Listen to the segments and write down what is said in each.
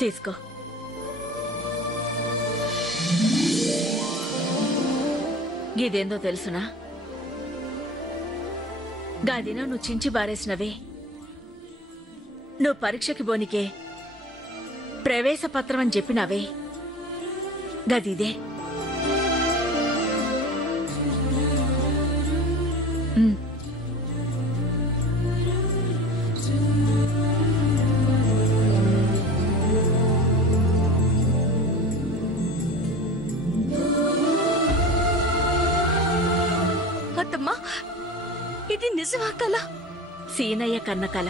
తీసుకో. ఇదేందో తెలుసునా? గాదిన నువ్వు చించి బారేసినవే నువ్వు పరీక్షకి బోనికే ప్రవేశ పత్రం అని చెప్పినవే గదిదే. అత్తమ్మా, ఇది నిజమా కల? సీనయ్య కన్న కల.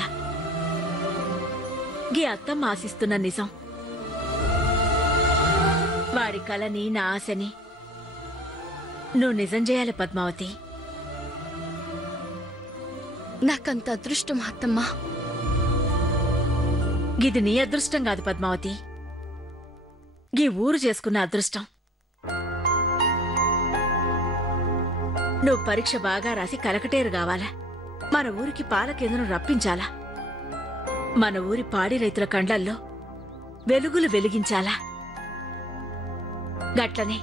గీ అత్తమ్మ ఆశిస్తున్న నిజం. వాడి కలని, నా ఆశని నువ్వు నిజం చేయాలి పద్మావతి. నాకంత అదృష్టం అత్తమ్మా. గిది నీ అదృష్టం కాదు పద్మావతి, గీ ఊరు చేసుకున్న అదృష్టం. నువ్వు పరీక్ష బాగా రాసి కలకటేరు కావాలా, మన ఊరికి పాల కేంద్రం రప్పించాలా, మన ఊరి పాడి రైతుల కండ్లల్లో వెలుగులు వెలిగించాలా, గట్లనే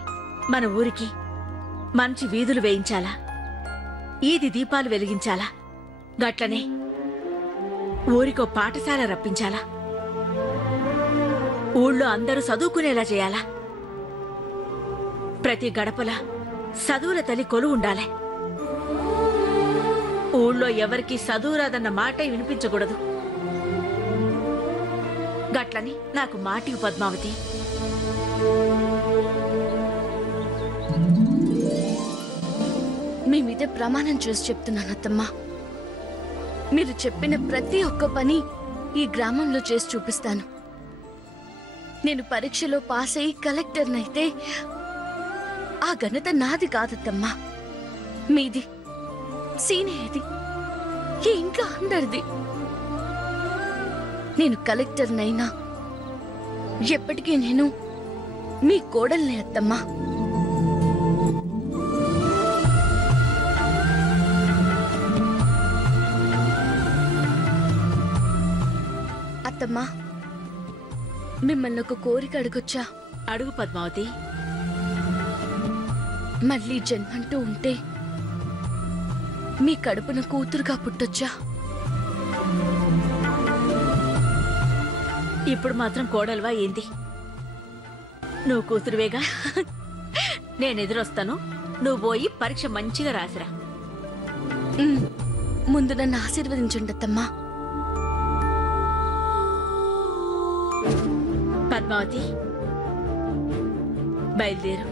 మన ఊరికి మంచి వీధులు వేయించాలా, ఈది దీపాలు వెలిగించాలా, గట్లనే ఊరికో పాఠశాల రప్పించాలా, ఊళ్ళో అందరూ చదువుకునేలా చేయాలా, ప్రతి గడపల చదువుల తల్లి కొలువు ఉండాలి, ఊళ్ళో ఎవరికి చదువురాదన్న మాట వినిపించకూడదు. గట్లని నాకు మాటివి పద్మావతి. మీ మీదే ప్రమాణం చేసి చెప్తున్నాను అత్తమ్మా, మీరు చెప్పిన ప్రతి ఒక్క పని ఈ గ్రామంలో చేసి చూపిస్తాను. నేను పరీక్షలో పాస్ అయ్యి కలెక్టర్నైతే ఆ ఘనత నాది కాదత్తమ్మా, మీది, సీనియర్ది, ఈ ఇంట్లో అందరిది. నేను కలెక్టర్నైనా ఎప్పటికీ నేను మీ కోడల్ని అత్తమ్మా. అత్తమ్మా, మిమ్మల్ని ఒక కోరిక అడగొచ్చా? అడుగు పద్మావతి. మళ్ళీ జన్మంటూ ఉంటే మీ కడుపున కూతురుగా పుట్టొచ్చా? ఇప్పుడు మాత్రం కోడల్వా ఏంది? నువ్వు కూతురువేగా. నేనెదురొస్తాను, నువ్వు పోయి పరీక్ష మంచిగా రాసిరా. ముందు నన్ను ఆశీర్వదించండి అత్తమ్మా. పద్మావతి, బయలుదేరు.